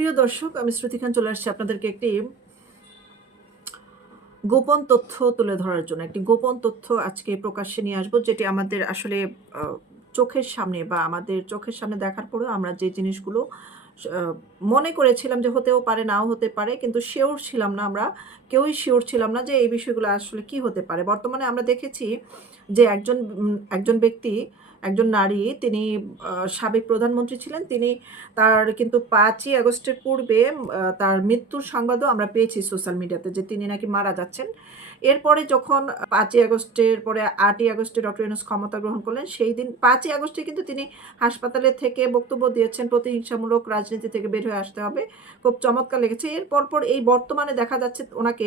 প্রিয় দর্শক, আমি শ্রুতি খান চলে আসছি আপনাদেরকে একটি গোপন তথ্য তুলে ধরার জন্য, একটি গোপন তথ্য আজকে প্রকাশ্যে নিয়ে আসব, যেটি আমাদের আসলে চোখের সামনে বা আমাদের চোখের সামনে দেখার পরেও আমরা যে জিনিসগুলো মনে করেছিলাম যে হতেও পারে, নাও হতে পারে, কিন্তু শিওর ছিলাম না আমরা, কেউই শিওর ছিলাম না যে এই বিষয়গুলো আসলে কি হতে পারে। বর্তমানে আমরা দেখেছি যে একজন একজন ব্যক্তি একজন নারী, তিনি সাবেক প্রধানমন্ত্রী ছিলেন। তিনি তার কিন্তু পাঁচই আগস্টের পূর্বে তার মৃত্যুর সংবাদও আমরা পেয়েছি সোশ্যাল মিডিয়াতে যে তিনি নাকি মারা যাচ্ছেন। এরপরে যখন পাঁচই আগস্টের পরে আটই আগস্টে ডক্টর ইউনুস ক্ষমতা গ্রহণ করলেন, সেই দিন পাঁচই আগস্টে কিন্তু তিনি হাসপাতালে থেকে বক্তব্য দিয়েছেন, প্রতিহিংসামূলক রাজনীতি থেকে বের হয়ে আসতে হবে। খুব চমৎকার লেগেছে। এর পরপর এই বর্তমানে দেখা যাচ্ছে ওনাকে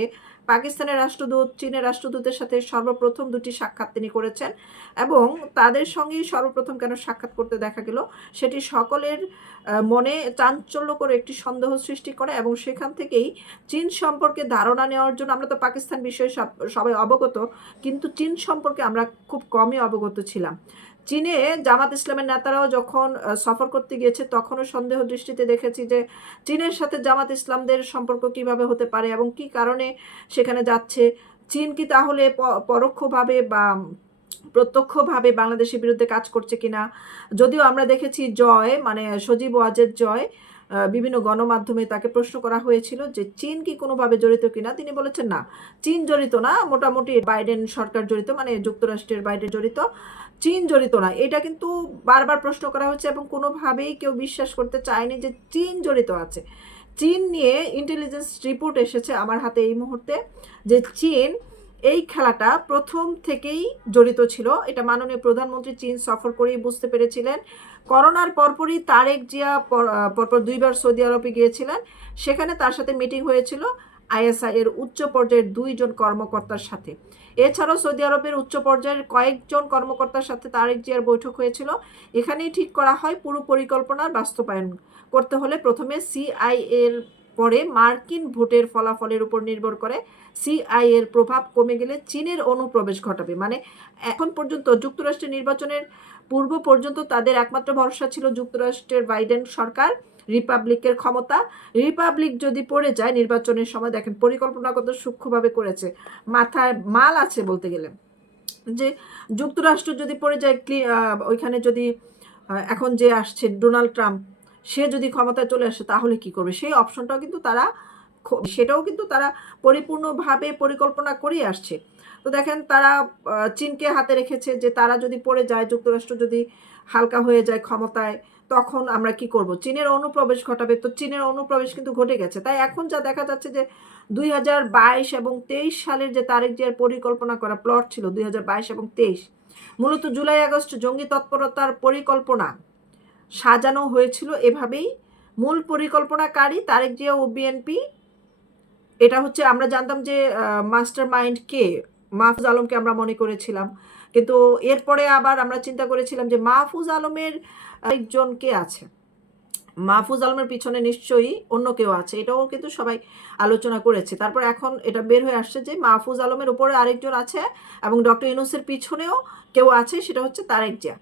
পাকিস্তানের রাষ্ট্রদূত, চীনের রাষ্ট্রদূতের সাথে সর্বপ্রথম দুটি সাক্ষাৎ তিনি করেছেন এবং তাদের সঙ্গেই সর্বপ্রথম কেন সাক্ষাৎ করতে দেখা গেল, সেটি সকলের মনে চাঞ্চল্যকর একটি সন্দেহ সৃষ্টি করে এবং সেখান থেকেই চীন সম্পর্কে ধারণা নেওয়ার জন্য আমরা তো পাকিস্তান বিষয়ে সবাই অবগত, কিন্তু চীন সম্পর্কে আমরা খুব কমই অবগত ছিলাম। চীনে জামাত ইসলামের নেতারাও যখন সফর করতে গিয়েছে, তখনও সন্দেহ দৃষ্টিতে দেখেছি যে, চীনের সাথে জামাত ইসলামদের সম্পর্ক কীভাবে হতে পারে এবং কি কারণে সেখানে যাচ্ছে। চীন কি তাহলে পরোক্ষভাবে বা প্রত্যক্ষভাবে বাংলাদেশের বিরুদ্ধে কাজ করছে কিনা? যদিও আমরা দেখেছি জয় মানে সজীব ওয়াজের জয় বিভিন্ন গণমাধ্যমে তাকে প্রশ্ন করা হয়েছিল যে চীন কি কোনোভাবে জড়িত কিনা? তিনি বলেছেন, না, চীন জড়িত না, মোটামুটি বাইডেন সরকার জড়িত মানে যুক্তরাষ্ট্রের বাইডেন জড়িত। চীন জড়িত না। এটা কিন্তু বারবার প্রশ্ন করা হচ্ছে এবং কোনোভাবেই কেউ বিশ্বাস করতে চায়নি যে চীন জড়িত আছে। চীন নিয়ে ইন্টেলিজেন্স রিপোর্ট এসেছে আমার হাতে এই মুহূর্তে যে চীন এই খেলাটা প্রথম থেকেই জড়িত ছিল। এটা মাননীয় প্রধানমন্ত্রী চীন সফর করেই বুঝতে পেরেছিলেন। করোনার পরপরই তারেক জিয়া পর- পরপর দুইবার সৌদি আরবে গিয়েছিলেন। সেখানে তার সাথে মিটিং হয়েছিল আইএসআই এর উচ্চ পর্যায়ের দুইজন কর্মকর্তার সাথে। এছাড়াও সৌদি আরবের উচ্চ পর্যায়ের কয়েকজন কর্মকর্তার সাথে তারেক জিয়ার বৈঠক হয়েছিল। এখানেই ঠিক করা হয়, পুরো পরিকল্পনার বাস্তবায়ন করতে হলে প্রথমে সিআই এর পরে মার্কিন ভোটের ফলাফলের উপর নির্ভর করে সিআই এর প্রভাব কমে গেলে চীনের অনুপ্রবেশ ঘটাবে। মানে এখন পর্যন্ত যুক্তরাষ্ট্রের নির্বাচনের পূর্ব পর্যন্ত তাদের একমাত্র ভরসা ছিল যুক্তরাষ্ট্রের বাইডেন সরকার, রিপাবলিকের ক্ষমতা। রিপাবলিক যদি পড়ে যায়, নির্বাচনের সময় দেখেন পরিকল্পনাগত সূক্ষ্মভাবে করেছে। মাথায় মাল আছে বলতে গেলে। যে যুক্তরাষ্ট্র যদি পড়ে যায় ওইখানে যদি এখন যে আসছে ডোনাল্ড ট্রাম্প সে যদি ক্ষমতায় চলে আসে, তাহলে কি করবে? সেই অপশনটাও কিন্তু তারা সেটাও কিন্তু তারা পরিপূর্ণভাবে পরিকল্পনা করেই আসছে। তো দেখেন, তারা চীনকে হাতে রেখেছে যে তারা যদি পড়ে যায়, যুক্তরাষ্ট্র যদি হালকা হয়ে যায় ক্ষমতায়, তখন আমরা কি করব? চীনের অনুপ্রবেশ ঘটাবে। তো চীনের অনুপ্রবেশ কিন্তু ঘটে গেছে। তাই এখন যা দেখা যাচ্ছে যে দুই হাজার বাইশ এবং তেইশ সালের যে তারিখ জিয়ার পরিকল্পনা করা প্লট ছিল, দুই হাজার বাইশ এবং তেইশ, মূলত জুলাই আগস্ট জঙ্গি তৎপরতার পরিকল্পনা। সাজানো হয়েছিল এভাবেই। মূল পরিকল্পনাকারী তারেক জিয়া ও বিএনপি এটা হচ্ছে আমরা জানতাম যে মাস্টার মাইন্ড কে? মাহফুজ আলমকে আমরা মনে করেছিলাম। কিন্তু এরপরে আবার আমরা চিন্তা করেছিলাম যে, মাহফুজ আলমের একজন কে আছে? মাহফুজ আলমের পিছনে নিশ্চয়ই অন্য কেউ আছে। এটাও কিন্তু সবাই আলোচনা করেছে। তারপর এখন এটা বের হয়ে আসছে যে, মাহফুজ আলমের উপরে আরেকজন আছে এবং ডক্টর ইউনুসের পিছনেও কেউ আছে, সেটা হচ্ছে তারেক জিয়া।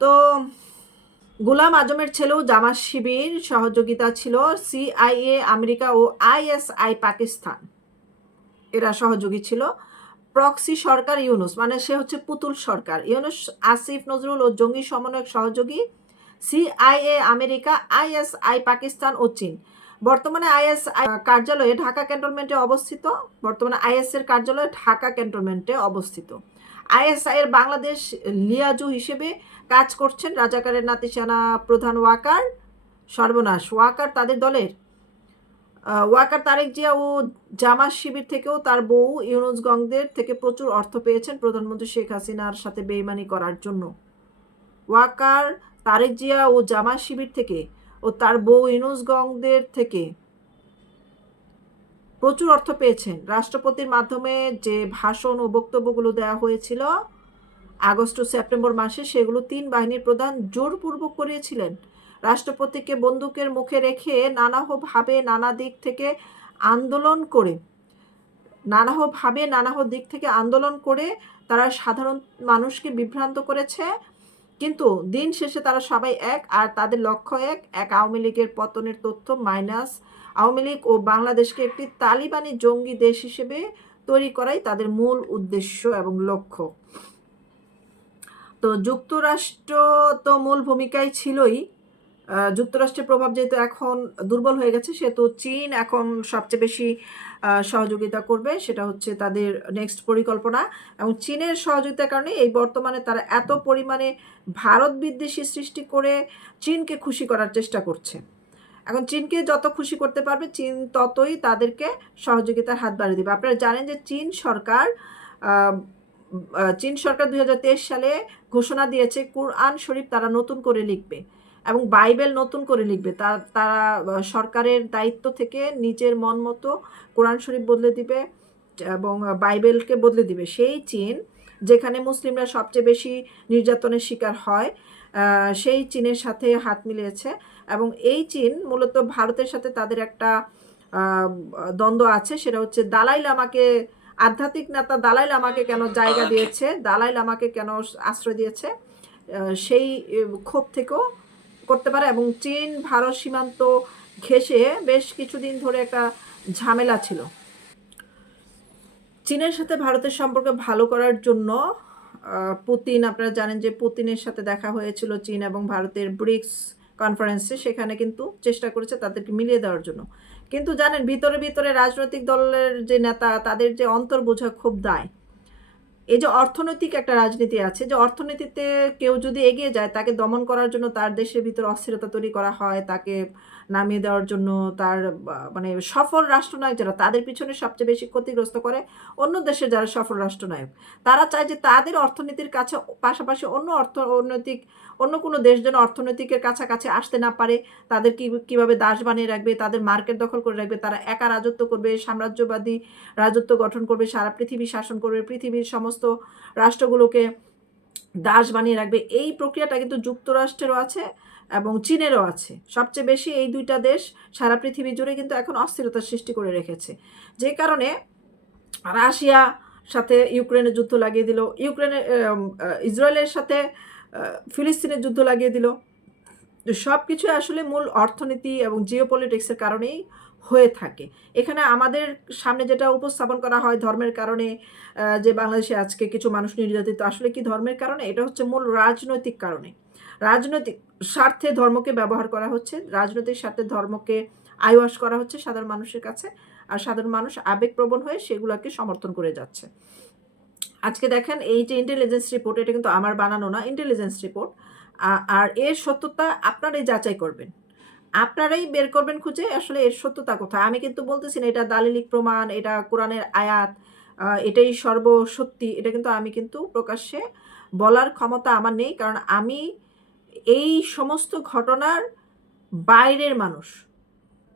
তো গুলাম আজমের ছেলেও জামাত শিবির সহযোগিতা ছিল সিআইএ, আমেরিকা ও আইএসআই পাকিস্তান। এরা সহযোগী ছিল। প্রক্সি সরকার ইউনুস মানে সে হচ্ছে পুতুল সরকার। ইউনুস, আসিফ নজরুল ও জঙ্গি সমন্বয়ক সহযোগী, সিআইএ, আমেরিকা, আইএসআই পাকিস্তান ও চীন। বর্তমানে আইএস কার্যালয়ে ঢাকা ক্যান্টনমেন্টে অবস্থিত। বর্তমানে আইএস এর কার্যালয় ঢাকা ক্যান্টনমেন্টে অবস্থিত। আইএসআই এর বাংলাদেশ লিয়াজু হিসেবে কাজ করছেন রাজাকারের নাতি সেনা প্রধান ওয়াকার সর্বনাশ। ওয়াকার তাদের দলের। ওয়াকার তারেক জিয়া ও জামাত শিবির থেকেও তার বউ ইউনুস গংদের থেকে প্রচুর অর্থ পেয়েছেন প্রধানমন্ত্রী শেখ হাসিনার সাথে বেইমানি করার জন্য। ওয়াকার, তারেক জিয়া ও জামাত শিবির থেকে ও তার বউ ইউনুস গংদের থেকে প্রচুর অর্থ পেয়েছেন। রাষ্ট্রপতির মাধ্যমে যে ভাষণ ও বক্তব্যগুলো দেওয়া হয়েছিল আগস্ট ও সেপ্টেম্বর মাসে, সেগুলো তিন বাহিনীর প্রধান জোরপূর্বক করিয়েছিলেন। রাষ্ট্রপতিকে বন্দুকের মুখে রেখে নানাভাবে নানা দিক থেকে আন্দোলন করে, নানাভাবে নানাহ দিক থেকে আন্দোলন করে তারা সাধারণ মানুষকে বিভ্রান্ত করেছে। কিন্তু দিন শেষে তারা সবাই এক আর তাদের লক্ষ্য এক এক আওয়ামী লীগের পতনের তথ্য মাইনাস আওয়ামী লীগ ও বাংলাদেশকে একটি তালিবানি জঙ্গি দেশ হিসেবে তৈরি করাই তাদের মূল উদ্দেশ্য এবং লক্ষ্য। তো যুক্তরাষ্ট্র তো মূল ভূমিকায় ছিলই। যুক্তরাষ্ট্রের প্রভাব যেহেতু এখন দুর্বল হয়ে গেছে, সেহেতু চীন এখন সবচেয়ে বেশি সহযোগিতা করবে, সেটা হচ্ছে তাদের নেক্সট পরিকল্পনা। এবং চীনের সহযোগিতার কারণে এই বর্তমানে তারা এত পরিমাণে ভারত বিদ্বেষী সৃষ্টি করে চীনকে খুশি করার চেষ্টা করছে। এখন চীনকে যত খুশি করতে পারবে, চীন ততই তাদেরকে সহযোগিতার হাত বাড়িয়ে দেবে। আপনারা জানেন যে চীন সরকার চীন সরকার দু হাজার তেইশ সালে ঘোষণা দিয়েছে কুরআন শরীফ তারা নতুন করে লিখবে এবং বাইবেল নতুন করে লিখবে। তা, তারা সরকারের দায়িত্ব থেকে নিজের মন মতো কোরআন শরীফ বদলে দিবে এবং বাইবেলকে বদলে দিবে। সেই চীন যেখানে মুসলিমরা সবচেয়ে বেশি নির্যাতনের শিকার হয় সেই চীনের সাথে হাত মিলিয়েছে। এবং এই চীন মূলত ভারতের সাথে তাদের একটা দ্বন্দ্ব আছে, সেটা হচ্ছে দালাই লামাকে, আধ্যাত্মিক নেতা দালাই লামাকে কেন জায়গা দিয়েছে, দালাই লামাকে কেন আশ্রয় দিয়েছে সেই ক্ষোভ থেকেও করতে পারে এবং চীন, ভারত সীমান্ত ঘেঁষে বেশ কিছুদিন ধরে একটা ঝামেলা ছিল। চীনের সাথে ভারতের সম্পর্ক ভালো করার জন্য পুতিন, আপনারা জানেন যে পুতিনের সাথে দেখা হয়েছিল চীন এবং ভারতের ব্রিক্স কনফারেন্সে সেখানে কিন্তু চেষ্টা করেছে তাদেরকে মিলিয়ে দেওয়ার জন্য। কিন্তু জানেন, ভিতরে ভিতরে রাজনৈতিক দলের যে নেতা, তাদের যে অন্তর বোঝা খুব দায়। এই যে অর্থনৈতিক একটা রাজনীতি আছে, যে অর্থনীতিতে কেউ যদি এগিয়ে যায়, তাকে দমন করার জন্য তার দেশের ভিতরে অস্থিরতা তৈরি করা হয়, তাকে নামিয়ে দেওয়ার জন্য তার মানে সফল রাষ্ট্রনায়ক যারা, তাদের পিছনে সবচেয়ে বেশি ক্ষতিগ্রস্ত করে অন্য দেশের যারা সফল রাষ্ট্রনায়ক। তারা চায় যে তাদের অর্থনীতির কাছে পাশাপাশি অন্য অর্থনৈতিক, অন্য কোনো দেশ যেন অর্থনৈতিকের কাছাকাছি আসতে না পারে, তাদের কি, কীভাবে দাস বানিয়ে রাখবে, তাদের মার্কেট দখল করে রাখবে, তারা একা রাজত্ব করবে, সাম্রাজ্যবাদী রাজত্ব গঠন করবে, সারা পৃথিবী শাসন করবে, পৃথিবীর সমস্ত রাষ্ট্রগুলোকে দাস বানিয়ে রাখবে। এই প্রক্রিয়াটা কিন্তু যুক্তরাষ্ট্রেরও আছে এবং চীনেরও আছে। সবচেয়ে বেশি এই দুইটা দেশ সারা পৃথিবী জুড়ে কিন্তু এখন অস্থিরতার সৃষ্টি করে রেখেছে। যে কারণে রাশিয়া সাথে ইউক্রেনের যুদ্ধ লাগিয়ে দিল ইউক্রেনের ইসরায়েলের সাথে ফিলিস্তিনের যুদ্ধ লাগিয়ে দিল। সব কিছু আসলে মূল অর্থনীতি এবং জিও পলিটিক্সের কারণেই হয়ে থাকে। এখানে আমাদের সামনে যেটা উপস্থাপন করা হয় ধর্মের কারণে যে বাংলাদেশে আজকে কিছু মানুষ নির্যাতিত, আসলে কি ধর্মের কারণে? এটা হচ্ছে মূল রাজনৈতিক কারণে। রাজনৈতিক স্বার্থে ধর্মকে ব্যবহার করা হচ্ছে, রাজনৈতিক স্বার্থে ধর্মকে আইওয়াস করা হচ্ছে সাধারণ মানুষের কাছে, আর সাধারণ মানুষ আবেগপ্রবণ হয়ে সেগুলোকে সমর্থন করে যাচ্ছে। আজকে দেখেন এই যে ইন্টেলিজেন্স রিপোর্ট এটা কিন্তু আমার বানানো না ইন্টেলিজেন্স রিপোর্ট আর এর সত্যতা আপনারাই যাচাই করবেন। আপনারাই বের করবেন খুঁজে আসলে এর সত্যতা কোথায়। আমি কিন্তু বলতেছি না, এটা দালিলিক প্রমাণ, এটা কোরআনের আয়াত এটাই সর্বসত্যি। এটা কিন্তু আমি কিন্তু প্রকাশ্যে বলার ক্ষমতা আমার নেই, কারণ আমি এই সমস্ত ঘটনার বাইরের মানুষ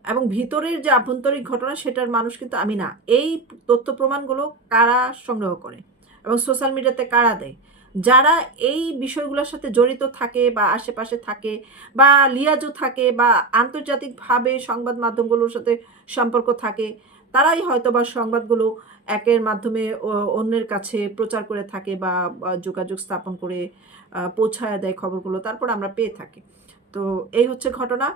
এবং ভিতরের যে আভ্যন্তরিক ঘটনা সেটার মানুষ কিন্তু আমি না। এই তথ্য প্রমাণগুলো কারা সংগ্রহ করে এবং সোশ্যাল মিডিয়াতে কারা দেয়? যারা এই বিষয়গুলোর সাথে জড়িত থাকে বা আশেপাশে থাকে বা লিয়াজু থাকে বা আন্তর্জাতিকভাবে সংবাদ মাধ্যমগুলোর সাথে সম্পর্ক থাকে, তারাই হয়তো বা সংবাদগুলো একের মাধ্যমে অন্যের কাছে প্রচার করে থাকে বা যোগাযোগ স্থাপন করে পৌঁছায় দেয় খবরগুলো, তারপর আমরা পেয়ে থাকি। তো এই হচ্ছে ঘটনা।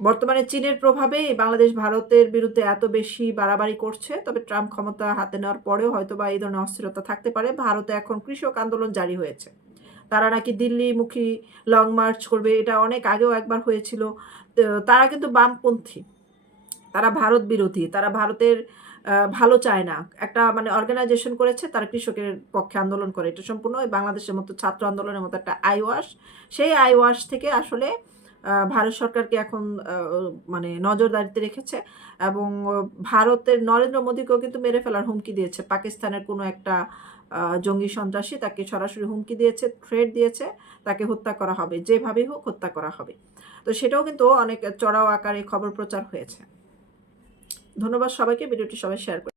বর্তমানে চীনের প্রভাবে বাংলাদেশ ভারতের বিরুদ্ধে এত বেশি বাড়াবাড়ি করছে, তবে ট্রাম্প ক্ষমতা হাতে নেওয়ার পরেও হয়তো বা এই ধরনের অস্থিরতা থাকতে পারে। ভারতে এখন কৃষক আন্দোলন জারি হয়েছে। তারা নাকি দিল্লিমুখী লং মার্চ করবে, এটা অনেক আগেও একবার হয়েছিল। তারা কিন্তু বামপন্থী। তারা ভারত বিরোধী, তারা ভারতের ভালো চায় না। একটা মানে অর্গানাইজেশন করেছে, তারা কৃষকের পক্ষে আন্দোলন করে। এটা সম্পূর্ণ বাংলাদেশের মতো ছাত্র আন্দোলনের মতো একটা আইওয়াস সেই আইওয়াস থেকে আসলে ভারত সরকারকে এখন মানে নজরদারিতে রেখেছে এবং ভারতের নরেন্দ্র মোদীকেও কিন্তু মেরে ফেলার হুমকি দিয়েছে। পাকিস্তানের কোনো একটা জঙ্গি সন্ত্রাসী তাকে সরাসরি হুমকি দিয়েছে থ্রেট দিয়েছে, তাকে হত্যা করা হবে। যেভাবেই হোক হত্যা করা হবে। তো সেটাও কিন্তু অনেক চড়াও আকারে খবর প্রচার হয়েছে। ধন্যবাদ সবাইকে, ভিডিওটি সবাই শেয়ার